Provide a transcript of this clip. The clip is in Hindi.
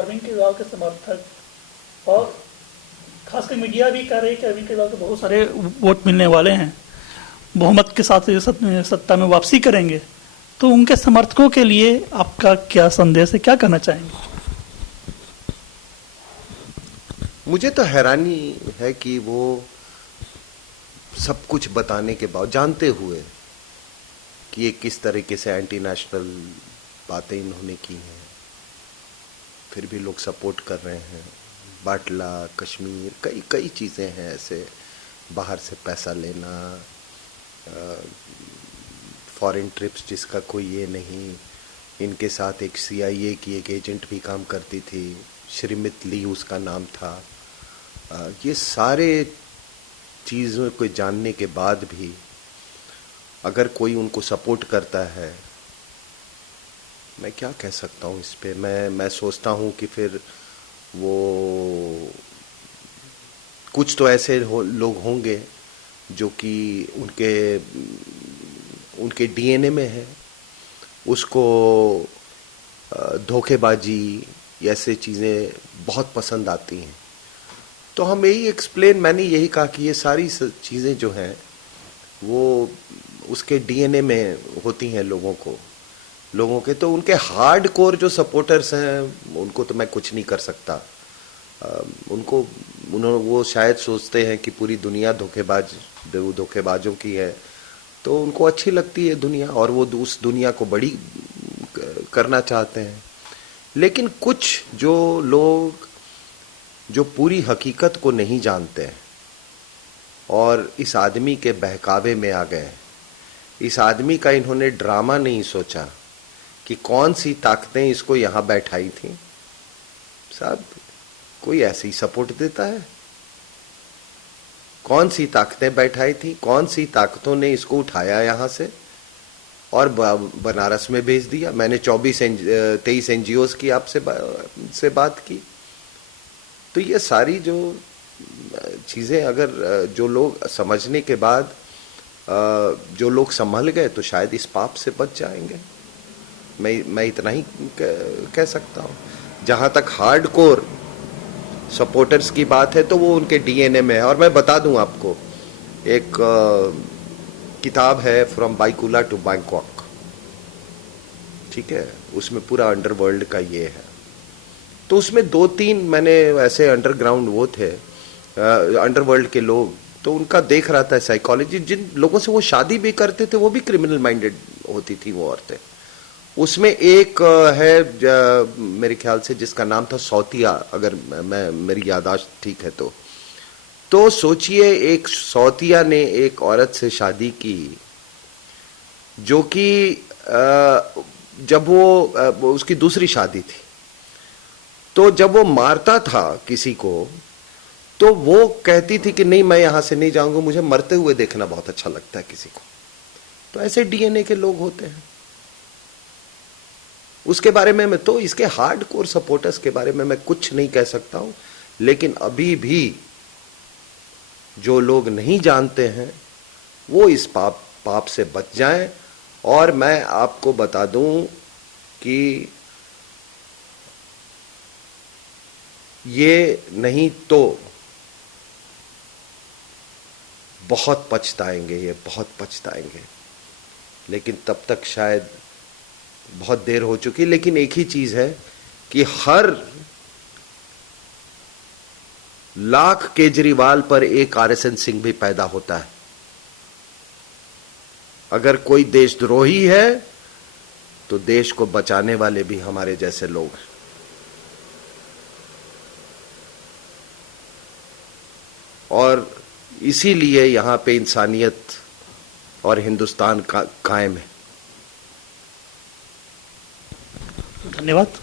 अरविंद केजरीवाल के समर्थक और खासकर मीडिया भी कह रही है कि अरविंद केजरीवाल को बहुत सारे वोट मिलने वाले हैं, बहुमत के साथ सत्ता में वापसी करेंगे, तो उनके समर्थकों के लिए आपका क्या संदेश है, क्या करना चाहेंगे? मुझे तो हैरानी है कि वो सब कुछ बताने के बाद, जानते हुए कि ये किस तरीके से एंटी नेशनल बातें इन्होंने की हैं, फिर भी लोग सपोर्ट कर रहे हैं। बाटला, कश्मीर, कई कई चीज़ें हैं ऐसे, बाहर से पैसा लेना, फॉरेन ट्रिप्स जिसका कोई ये नहीं। इनके साथ एक CIA की एक एजेंट भी काम करती थी, श्रीमित ली उसका नाम था। ये सारे चीज़ों को जानने के बाद भी अगर कोई उनको सपोर्ट करता है, मैं क्या कह सकता हूँ इस पे। मैं सोचता हूँ कि फिर वो कुछ तो ऐसे लोग होंगे जो कि उनके DNA में है, उसको धोखेबाजी ऐसे चीज़ें बहुत पसंद आती हैं। तो हम मैंने यही कहा कि ये सारी चीज़ें जो हैं वो उसके DNA में होती हैं लोगों के। तो उनके हार्ड कोर जो सपोर्टर्स हैं उनको तो मैं कुछ नहीं कर सकता। वो शायद सोचते हैं कि पूरी दुनिया धोखेबाजों की है, तो उनको अच्छी लगती है दुनिया और वो उस दुनिया को बड़ी करना चाहते हैं। लेकिन कुछ जो लोग जो पूरी हकीकत को नहीं जानते हैं और इस आदमी के बहकावे में आ गए, इस आदमी का इन्होंने ड्रामा नहीं सोचा कि कौन सी ताकतें इसको यहाँ बैठाई थी। साहब, कोई ऐसे ही सपोर्ट देता है? कौन सी ताकतें बैठाई थी, कौन सी ताकतों ने इसको उठाया यहाँ से और बनारस में भेज दिया? मैंने 23 NGOs की आपसे बात की। तो ये सारी जो चीज़ें अगर जो लोग समझने के बाद जो लोग संभल गए तो शायद इस पाप से बच जाएंगे। मैं इतना ही कह सकता हूँ। जहाँ तक हार्ड कोर सपोर्टर्स की बात है तो वो उनके DNA में है। और मैं बता दूं आपको, एक किताब है फ्रॉम बाइकुला टू बैंकॉक, ठीक है, उसमें पूरा अंडरवर्ल्ड का ये है। तो उसमें 2-3 मैंने ऐसे अंडरग्राउंड वो थे, अंडरवर्ल्ड के लोग, तो उनका देख रहा था साइकोलॉजी। जिन लोगों से वो शादी भी करते थे वो भी क्रिमिनल माइंडेड होती थी वो औरतें। उसमें एक है मेरे ख्याल से जिसका नाम था सौतिया, अगर मेरी याददाश्त ठीक है तो सोचिए, एक सौतिया ने एक औरत से शादी की जो कि जब वो उसकी दूसरी शादी थी, तो जब वो मारता था किसी को तो वो कहती थी कि नहीं, मैं यहां से नहीं जाऊंगा, मुझे मरते हुए देखना बहुत अच्छा लगता है किसी को। तो ऐसे DNA के लोग होते हैं। उसके बारे में तो इसके हार्ड कोर सपोर्टर्स के बारे में मैं कुछ नहीं कह सकता हूं। लेकिन अभी भी जो लोग नहीं जानते हैं वो इस पाप से बच जाएं। और मैं आपको बता दूं कि ये नहीं तो बहुत पछताएंगे, ये बहुत पछताएंगे। लेकिन तब तक शायद बहुत देर हो चुकी। लेकिन एक ही चीज है कि हर लाख केजरीवाल पर एक RSN सिंह भी पैदा होता है। अगर कोई देशद्रोही है तो देश को बचाने वाले भी हमारे जैसे लोग हैं। और इसीलिए यहां पे इंसानियत और हिंदुस्तान कायम है। धन्यवाद।